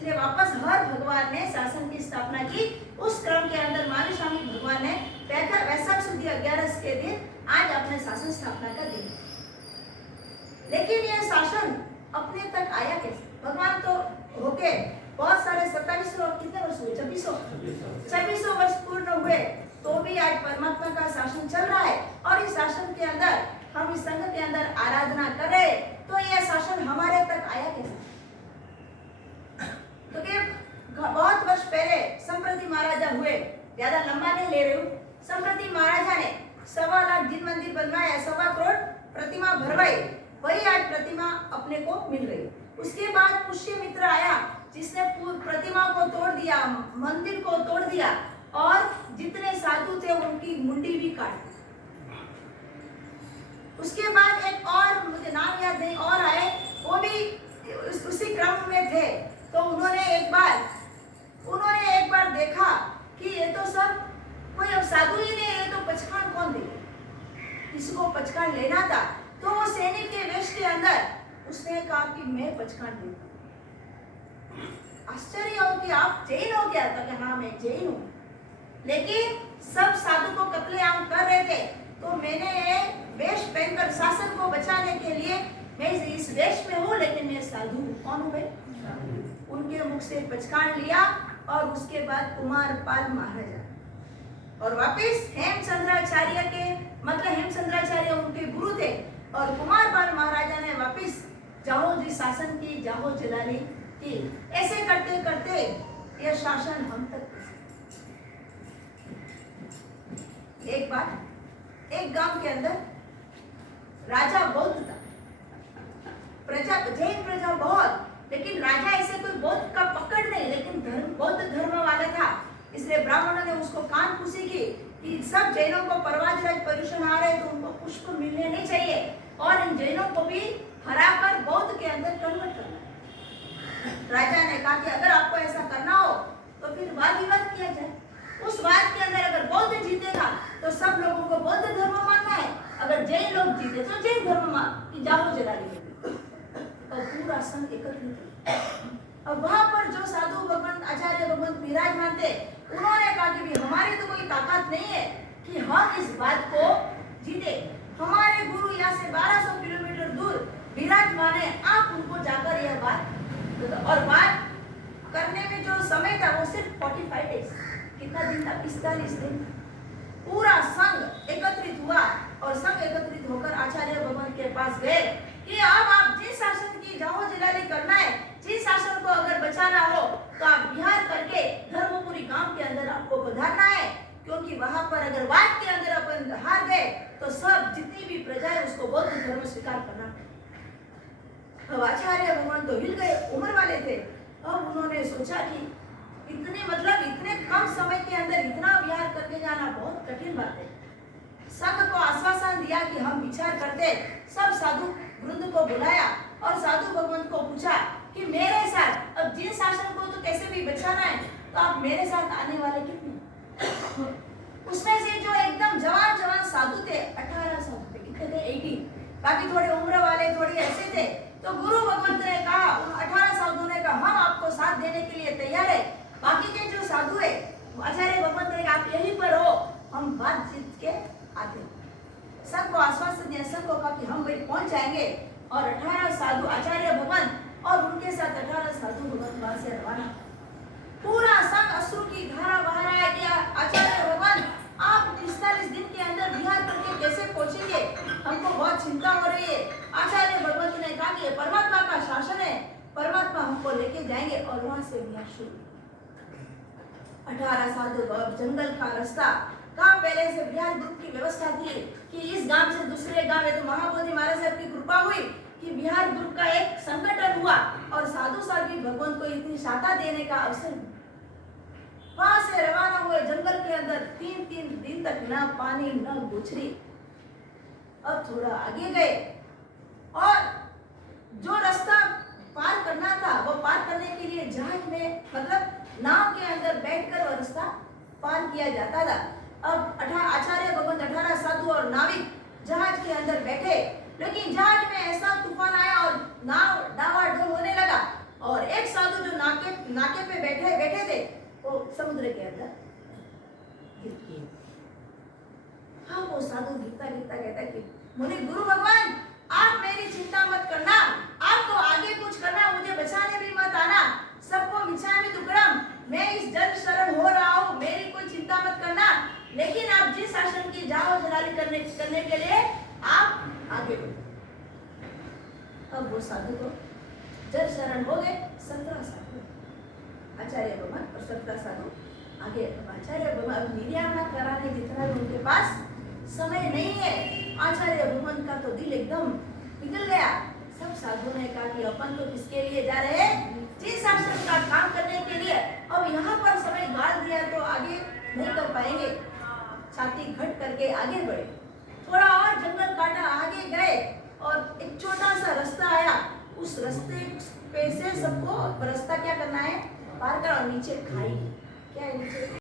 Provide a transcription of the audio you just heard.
इसलिए वापस हर भगवान ने शासन की स्थापना की। उस क्रम के अंदर महावीर स्वामी भगवान ने वैशाख सुदी 11 के दिन आज अपने शासन स्थापना कर दी। लेकिन यह शासन अपने तक आया कैसे? भगवान तो होके बहुत सारे 2700 कितने वर्ष हुए? 2600 वर्ष पूर्ण हुए, तो भी आज परमात्मा का शासन चल रहा है। और इस शासन के अंदर हम इस संघ के अंदर आराधना करें, तो यह शासन हमारे तक आया कैसे? तो कि बहुत वर्ष पहले संप्रति महाराजा हुए, ज्यादा लंबा नहीं ले रही हूँ। संप्रति महाराजा ने 1.25 लाख दिन मंदिर बनवाया, 1.25 करोड़ प्रतिमा भरवाई, वही आज प्रतिमा अपने को मिल रही। उसके बाद पुष्यमित्र आया जिसने प्रतिमा को तोड़ दिया, मंदिर को तोड़ दिया और जितने साधु थे उनकी मुंडी भी काट दी। उसके बाद एक और, मुझे नाम याद नहीं, और आए, वो भी उसी क्रम में थे। तो उन्होंने एक बार देखा कि ये तो सब कोई अब साधु ही नहीं है, तो पचखान कौन देगा? किसको पचखान लेना था, तो वो सैनिक के वेश के अंदर उसने कहा कि मैं पचखान दूंगा। आश्चर्य हो कि आप जैन हो क्या? था कि हाँ मैं जैन हूँ, लेकिन सब साधु को कत्लेआम कर रहे थे, तो मैंने वेश पहनकर शासन को बचाने के लिए मैं इस वेश में हूँ, लेकिन मैं साधु हूँ। कौन हूँ मैं? उनके मुख से पचखान लिया और उसके बाद कुमारपाल महाराजा और वापिस हेमचंद्राचार्य के, मतलब हेमचंद्राचार्य उनके गुरु थे, और कुमारपाल महाराजा ने वापिस जाहो जी शासन की, जाहो जलाली की। ऐसे करते करते यह शासन हम तक। एक बार एक गांव के अंदर राजा बौद्ध था, प्रजा जैन प्रजा बहुत, लेकिन राजा ऐसे कोई बौद्ध का पकड़ नहीं, लेकिन बौद्ध धर्म वाला था। इसलिए ब्राह्मणों ने उसको कान पूछी कि सब जैनों को परवादिराज पर्युषण आ रहे, तो उनको पुष्प मिलने नहीं चाहिए, और इन जैनों को भी हराकर बौद्ध के अंदर कन्वर्ट करना है। राजा ने कहा कि अगर आपको ऐसा करना हो तो फिर वाद विवाद किया जाए। उस वाद के अंदर अगर बौद्ध जीतेगा तो सब लोगों को बौद्ध धर्म मानना है, अगर जैन लोग जीते तो जैन धर्म मान, जाओ जला लीजिए। और पूरा संघ एकत्रित हुआ। अब वहां पर जो साधु भगवंत आचार्य भगवंत विराजमान थे, उन्होंने कहा कि भी हमारी तो कोई ताकत नहीं है कि हम इस बात को जीते। हमारे गुरु यहाँ से 1200 किलोमीटर दूर विराजमान है, आप उनको जाकर यह बात, और बात करने में जो समय था वो सिर्फ 45 डेज, कितना दिन था? 45 दिन। पूरा संघ एकत्रित हुआ और संघ एकत्रित होकर आचार्य भगवंत के पास गए कि अब आप जिस शासन की जाहो जलाली करना है, जिस शासन को अगर बचाना हो तो आप विहार करके धर्मपुरी गांव के अंदर आपको पधारना है, क्योंकि वहां पर अगर वाद के अंदर अपन हार गए तो सब जितनी भी प्रजा है उसको बौद्ध धर्म स्वीकार करना है। अब आचार्य भगवान तो हिल गए, उम्र वाले थे। अब उन्होंने सोचा कि इतने कम समय के अंदर इतना विहार करके जाना बहुत कठिन बात है। संघ को आश्वासन दिया कि हम विचार करते। सब साधु वृंद को बुलाया और साधु भगवंत को पूछा कि मेरे साथ अब जिन शासन को तो कैसे भी बचाना है, तो आप मेरे साथ आने वाले कितने? उसमें से जो एकदम जवान साधु थे 18 साधु थे, कितने थे? 80। बाकी थोड़े उम्र वाले थोड़ी ऐसे थे। तो गुरु भगवंत ने कहा, उन 18 साधुओं ने कहा हम आपको साथ देने के लिए तैयार है। बाकी के जो साधु है, आचार्य भगवंत ने कहा आप यहीं पर हो, हम बात जीत के आते। सबको आश्वासन दिया, सबको कहा कि हम वहीं पहुंच जाएंगे। और 18 साधु आचार्य भगवंत और उनके साथ 18 साधु भगवंत वहां से रवाना। पूरा संघ अश्रु की धारा बहा रहा है कि आचार्य भगवंत आप 45 दिन के अंदर विहार करके कैसे पहुंचेंगे, हमको बहुत चिंता हो रही है। आचार्य भगवंत ने कहा कि परमात्मा का शासन है, परमात्मा हमको लेके जाएंगे। और वहां से विहार शुरू। 18 साधु जंगल का रास्ता, गांव पहले से विहार ग्रुप की व्यवस्था थी कि इस गांव से दूसरे गांव है, तो महाबोधि महाराज साहब की कृपा हुई कि विहार ग्रुप का एक संगठन हुआ और साधु साध्वी भगवंत को इतनी शाखा देने का अवसर। वहां से रवाना हुए जंगल के अंदर 3 दिन तक न पानी न गुजरी। अब थोड़ा आगे गए और जो रास्ता पार करना था वो पार करने के लिए जहाज में, मतलब नाव के अंदर बैठकर वो रास्ता पार किया जाता था। अब आचार्य भगवंत 18 साधु और नाविक जहाज के अंदर बैठे, लेकिन जहाज में ऐसा तूफान आया और नाव डावाडोल होने लगा। और एक साधु जो नाव के नाके पे बैठे बैठे थे वो समुद्र के अंदर गिर गए। हाँ, वो साधु गिरता गिरता कहता कि मुनि गुरु भगवान, आप मेरी चिंता मत करना, आपको आगे कुछ करना, मुझे बचाने भी मत आना, सबको मिच्छामि दुक्कडम, मैं इस जल शरण हो रहा हूँ, मेरी कोई चिंता मत करना, लेकिन आप जिस आश्रम की जाओ जलाली करने के लिए आप आगे बढ़ो। अब वो साधु को जल शरण हो गए 17 साधु, आचार्य भगवान और 17 साधु आगे। आचार्य भगवान निर्याणा कराने जितना भी उनके पास समय नहीं है। आचार्य भगवान का तो दिल एकदम पिघल गया। सब साधुओं ने कहा कि अपन तो किसके लिए जा रहे हैं? जिस आश्रम का काम करने के लिए। अब यहाँ पर समय गाल दिया तो आगे नहीं कर पाएंगे। छाती घट करके आगे बढ़े, थोड़ा और जंगल काटा, आगे गए और एक छोटा सा रास्ता आया। उस रास्ते पे से सबको रास्ता क्या करना है? पार कर। और नीचे खाई, क्या है नीचे?